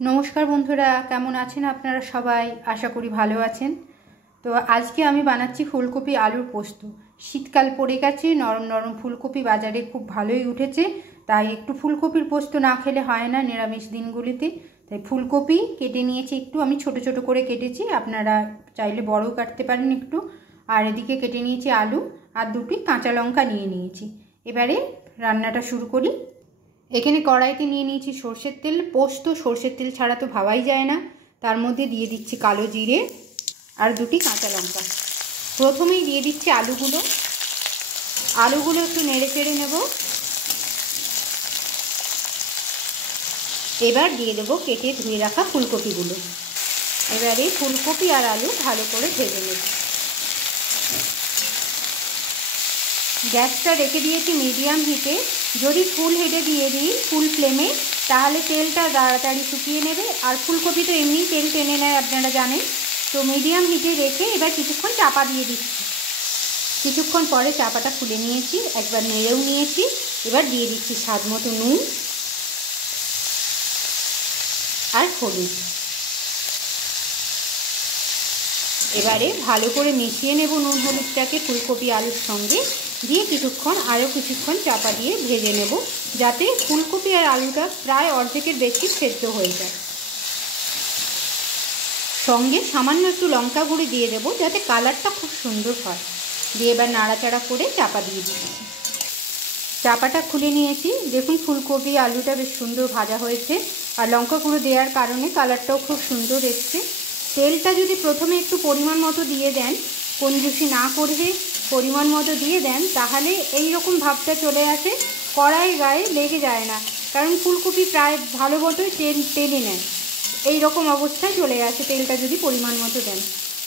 नमस्कार बंधुरा केमन आছেন আপনারা সবাই आशा करी ভালো আছেন। तो আজকে আমি বানাচ্ছি ফুলকপি আলুর পোস্ত। শীতকাল পড়ে গেছে, নরম নরম ফুলকপি বাজারে খুব ভালোই উঠেছে, তাই একটু ফুলকপির পোস্ত না খেলে হয় না নিরামিষ দিনগুলিতে। তাই ফুলকপি কেটে নিয়েছি, একটু আমি ছোট ছোট করে কেটেছি, আপনারা চাইলে বড়ও কাটতে পারেন একটু। আর এদিকে কেটে নিয়েছি আলু আর দুটি কাঁচা লঙ্কা নিয়ে নিয়েছি। এবারে রান্নাটা শুরু করি। এখানে কড়াইতে নিয়ে নিয়েছি সরষের তেল। পোস্ত সরষের তেল ছাড়া তো ভাবাই যায় না। তার মধ্যে দিয়ে দিচ্ছি কালো জিরে আর দুটি কাঁচা লঙ্কা। প্রথমেই দিয়ে দিচ্ছি আলুগুলো একটু নেড়ে চেড়ে নেব। এবার দিয়ে দেবো কেটে ধুয়ে রাখা ফুলকপিগুলো। এবারে ফুলকপি আর আলু ভালো করে ভেজে নেব। গ্যাসটা রেখে দিয়েছি মিডিয়াম হিটে। যদি ফুল হিটে দিয়ে দিই, ফুল ফ্লেমে, তাহলে তেলটা তাড়াতাড়ি শুকিয়ে নেবে। আর ফুলকপি তো এমনিই তেল টেনে নেয়, আপনারা জানেন। তো মিডিয়াম হিটে রেখে এবার কিছুক্ষণ চাপা দিয়ে দিচ্ছি। কিছুক্ষণ পরে চাপাটা খুলে নিয়েছি, একবার নেড়েও নিয়েছি। এবার দিয়ে দিচ্ছি স্বাদ মতো নুন আর হলুদ। এবারে ভালো করে মিশিয়ে নেব নুন হলুদটাকে ফুলকপি আলুর সঙ্গে দিয়ে আরও কিছুক্ষণ চাপা দিয়ে ভেজে নেব, যাতে ফুলকপি আর আলুটা প্রায় অর্ধেকের বেশি সেদ্ধ হয়ে যায়। সঙ্গে সামান্য একটু লঙ্কা গুঁড়ি দিয়ে দেবো, যাতে কালারটা খুব সুন্দর হয়। দিয়ে এবার নাড়াচাড়া করে চাপা দিয়ে দিচ্ছি। চাপাটা খুলে নিয়েছি। দেখুন ফুলকপি আলুটা বেশ সুন্দর ভাজা হয়েছে, আর লঙ্কা গুঁড়ো দেওয়ার কারণে কালারটাও খুব সুন্দর এসছে। তেলটা যদি প্রথমে একটু পরিমাণ মতো দিয়ে দেন, কঞ্জুসি না করে পরিমাণ মতো দিয়ে দেন, তাহলে এই রকম ভাবটা চলে আসে, কড়াই গায়ে লেগে যায় না। কারণ ফুলকপি প্রায় ভালো মতোই তেল টেনে নেয়, এই রকম অবস্থায় চলে আসে তেলটা যদি পরিমাণ মতো দেন।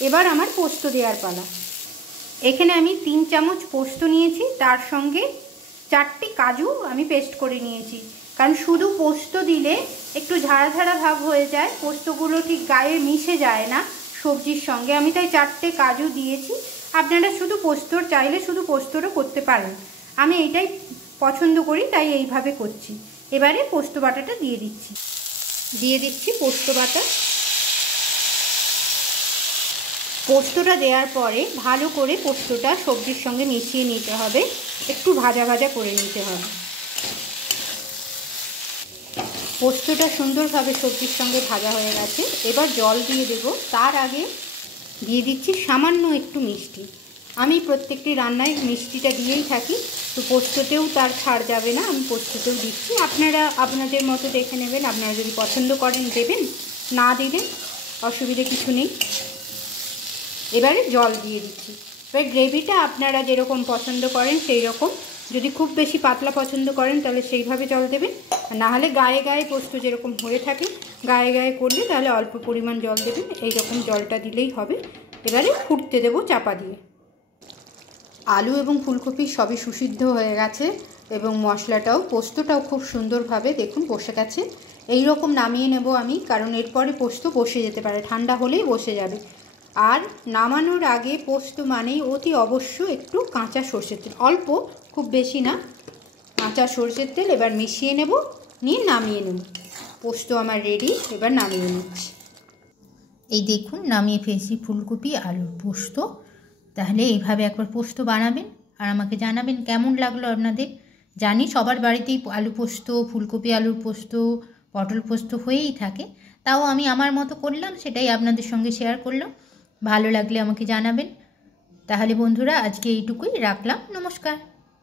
এবার আমার পোস্ত দেওয়ার পালা। এখানে আমি 3 চামচ পোস্ত নিয়েছি, তার সঙ্গে 4টি কাজু আমি পেস্ট করে নিয়েছি। কারণ শুধু পোস্ত দিলে একটু ঝাড়া ঝাড়া ভাব হয়ে যায়, পোস্তগুলো ঠিক গায়ে মিশে যায় না সবজির সঙ্গে। আমি তাই 4টে কাজু দিয়েছি। আপনারা শুধু পোস্তর চাইলে শুধু পোস্তরও করতে পারেন, আমি এইটাই পছন্দ করি তাই এইভাবে করছি। এবারে পোস্ত বাটাটা দিয়ে দিচ্ছি পোস্ত বাটা। পোস্তটা দেওয়ার পরে ভালো করে পোস্তটা সবজির সঙ্গে মিশিয়ে নিতে হবে, একটু ভাজা ভাজা করে নিতে হবে। পোস্তটা সুন্দরভাবে সবজির সঙ্গে ভাজা হয়ে গেছে। এবার জল দিয়ে দেব। তার আগে দিয়ে দিচ্ছি সামান্য একটু মিষ্টি। আমি প্রত্যেকটি রান্নায় মিষ্টিটা দিয়েই থাকি, তো পোস্ততেও তার ছাড় যাবে না, আমি পোস্ততেও দিচ্ছি। আপনারা আপনাদের মতো দেখে নেবেন, আপনারা যদি পছন্দ করেন দেবেন, না দিলে অসুবিধে কিছু নেই। এবারে জল দিয়ে দিচ্ছি। এবার গ্রেভিটা আপনারা যেরকম পছন্দ করেন সেই রকম, যদি খুব বেশি পাতলা পছন্দ করেন তাহলে সেইভাবে জল দেবেন, আর নাহলে গায়ে গায়ে পোস্ত যেরকম হয়ে থাকে গায়ে গায়ে করলে তাহলে অল্প পরিমাণ জল দেবেন, এইরকম জলটা দিলেই হবে। এবারে ফুটতে দেবো চাপা দিয়ে। আলু এবং ফুলকপি সবই সুসিদ্ধ হয়ে গেছে এবং মশলাটাও পোস্তটাও খুব সুন্দরভাবে দেখুন বসে গেছে। এই রকম নামিয়ে নেব আমি, কারণ এরপরে পোস্ত বসে যেতে পারে, ঠান্ডা হলেই বসে যাবে। আর নামানোর আগে পোস্ত মানেই অতি অবশ্য একটু কাঁচা সরষের তেল, অল্প, খুব বেশি না, কাঁচা সরষের তেল এবার মিশিয়ে নেব, নিয়ে নামিয়ে নেব। পোস্ত আমার রেডি, এবার নামিয়ে নিচ্ছি। এই দেখুন নামিয়ে ফেলছি ফুলকপি আলুর পোস্ত। তাহলে এইভাবে একবার পোস্ত বানাবেন আর আমাকে জানাবেন কেমন লাগলো আপনাদের। জানি সবার বাড়িতেই আলু পোস্ত, ফুলকপি আলুর পোস্ত, পটল পোস্ত হয়েই থাকে, তাও আমি আমার মতো করলাম, সেটাই আপনাদের সঙ্গে শেয়ার করলাম। ভালো লাগলে আমাকে জানাবেন। তাহলে বন্ধুরা আজকে এইটুকুই রাখলাম, নমস্কার।